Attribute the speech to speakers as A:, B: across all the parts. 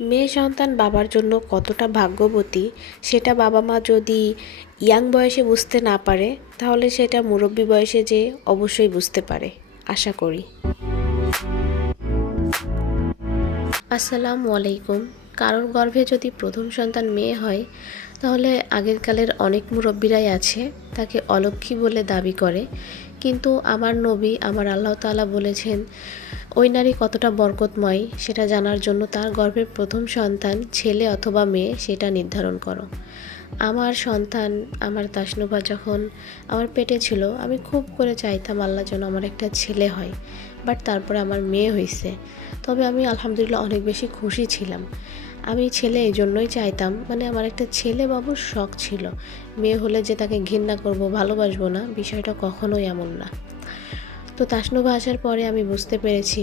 A: মেয়ে সন্তান বাবার জন্য কতটা ভাগ্যবতী, সেটা বাবা মা যদি ইয়াং বয়সে বুঝতে না পারে, তাহলে সেটা মুরব্বী বয়সে যে অবশ্যই বুঝতে পারে। আশা করি। আসসালামু আলাইকুম। কারোর গর্ভে যদি প্রথম সন্তান মেয়ে হয়, তাহলে আগের কালের অনেক মুরব্বীরাই আছে, তাকে অলক্ষী বলে দাবি করে। কিন্তু আমার নবী, আমার আল্লাহ তাআলা বলেছেন ওই নারী কতটা বরকতময়, সেটা জানার জন্য তার গর্ভের প্রথম সন্তান ছেলে অথবা মেয়ে সেটা নির্ধারণ করো। আমার সন্তান, আমার তাসনুবা যখন আমার পেটে ছিল, আমি খুব করে চাইতাম আল্লাহ যেন আমার একটা ছেলে হয়, বাট তারপরে আমার মেয়ে হয়েছে তবে আমি আলহামদুলিল্লাহ অনেক বেশি খুশি ছিলাম। আমি ছেলে এই জন্যই চাইতাম মানে আমার একটা ছেলে বাবুর শখ ছিল। মেয়ে হলে যে তাকে ঘৃণা করব, ভালোবাসবো না, বিষয়টা কখনোই এমন না। তো তাসনুভা আসার পরে আমি বুঝতে পেরেছি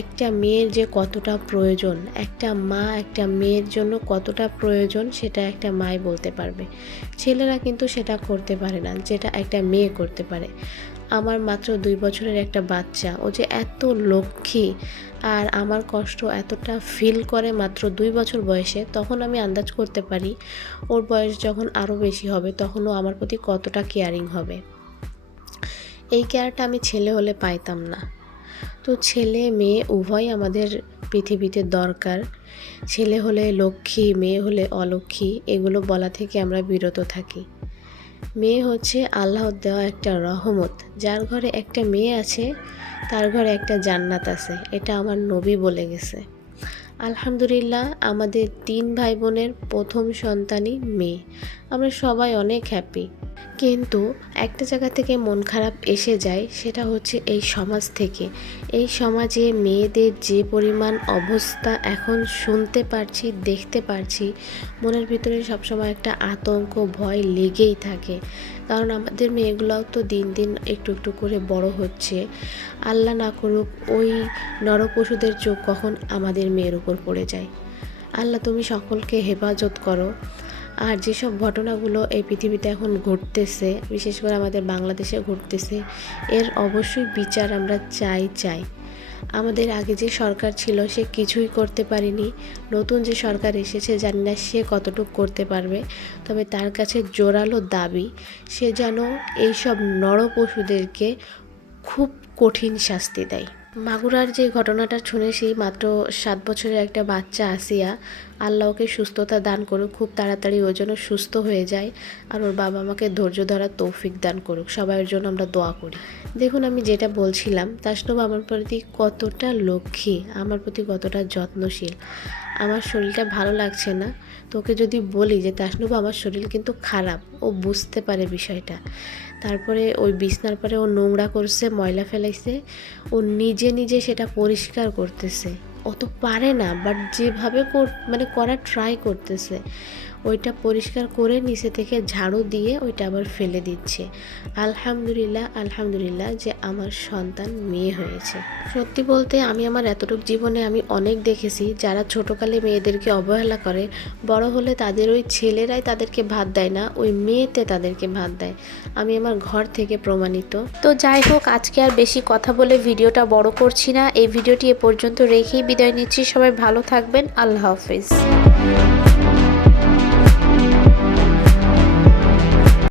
A: একটা মেয়ের যে কতটা প্রয়োজন, একটা মা একটা মেয়ের জন্য কতটা প্রয়োজন সেটা একটা মাই বলতে পারবে। ছেলেরা কিন্তু সেটা করতে পারে না, যেটা একটা মেয়ে করতে পারে। আমার মাত্র দুই বছরের একটা বাচ্চা, ও যে এত লক্ষ্মী আর আমার কষ্ট এতটা ফিল করে মাত্র দুই বছর বয়সে, তখন আমি আন্দাজ করতে পারি ওর বয়স যখন আরও বেশি হবে তখনও আমার প্রতি কতটা কেয়ারিং হবে। এই কেয়ারটা আমি ছেলে হলে পাইতাম না। তো ছেলে, মেয়ে উভয় আমাদের পৃথিবীতে দরকার। ছেলে হলে লক্ষ্মী, মেয়ে হলে অলক্ষ্মী, এগুলো বলা থেকে আমরা বিরত থাকি। মেয়ে হচ্ছে আল্লাহর দেওয়া একটা রহমত। যার ঘরে একটা মেয়ে আছে, তার ঘরে একটা জান্নাত আছে। এটা আমার নবী বলে গেছে। আলহামদুলিল্লাহ, আমাদের তিন ভাই বোনের প্রথম সন্তানই মেয়ে। আমরা সবাই অনেক হ্যাপি কিন্তু একটা জায়গা থেকে মন খারাপ এসে যায়, সেটা হচ্ছে এই সমাজ থেকে। এই সমাজে মেয়েদের যে পরিমাণ অবস্থা এখন শুনতে পারছি, দেখতে পারছি, মনের ভিতরে সবসময় একটা আতঙ্ক, ভয় লেগেই থাকে। কারণ আমাদের মেয়েগুলোও তো দিন দিন একটু একটু করে বড় হচ্ছে। আল্লাহ না করুক, ওই নরপশুদের চোখ কখন আমাদের মেয়ের উপর পড়ে যায়। আল্লাহ, তুমি সকলকে হেফাজত করো। আর যেসব ঘটনাগুলো এই পৃথিবীতে এখন ঘটতেছে, বিশেষ করে আমাদের বাংলাদেশে ঘটতেছে, এর অবশ্যই বিচার আমরা চাই চাই। আমাদের আগে যে সরকার ছিল, সে কিছুই করতে পারেনি। নতুন যে সরকার এসেছে, জানি না সে কতটুকু করতে পারবে। তবে তার কাছে জোরালো দাবি, সে যেন এইসব নরপশুদেরকে খুব কঠিন শাস্তি দেয়। মাগুরার যে ঘটনাটা শুনেছি মাত্র সাত বছরের একটা বাচ্চা আসিয়া আল্লাহ ওকে সুস্থতা দান করুক, খুব তাড়াতাড়ি ওর জন্য সুস্থ হয়ে যায় আর ওর বাবা আমাকে ধৈর্য ধরার তৌফিক দান করুক। সবাইয়ের জন্য আমরা দোয়া করি। দেখুন, আমি যেটা বলছিলাম, তাসনব আমার প্রতি কতটা লক্ষ্মী, আমার প্রতি কতটা যত্নশীল। আমার শরীরটা ভালো লাগছে না। তোকে যদি বলি যে, তাসনুব, আমার শরীর কিন্তু খারাপ, ও বুঝতে পারে বিষয়টা। তারপরে ওই বিছনার পরে ও নোংরা করছে, ময়লা ফেলাইছে। ও নিজে নিজে সেটা পরিষ্কার করতেছে। অত পারে না বাট যেভাবে মানে করার ট্রাই করতেছে। ওইটা পরিষ্কার করে নিচে থেকে ঝাড়ু দিয়ে ওইটা আবার ফেলে দিচ্ছে। আলহামদুলিল্লাহ আলহামদুলিল্লাহ যে আমার সন্তান মেয়ে হয়েছে। সত্যি বলতে আমি আমার এতটুকু জীবনে আমি অনেক দেখেছি, যারা ছোটোকালে মেয়েদেরকে অবহেলা করে, বড় হলে তাদের ওই ছেলেরাই তাদেরকে ভাত দেয় না, ওই মেয়েতে তাদেরকে ভাত দেয়। আমি আমার ঘর থেকে প্রমাণিত। তো যাই হোক, আজকে আর বেশি কথা বলে ভিডিওটা বড় করছি না। এই ভিডিওটি এ পর্যন্ত রেখেই বিদায় নিচ্ছি। সবাই ভালো থাকবেন। আল্লাহ হাফিজ।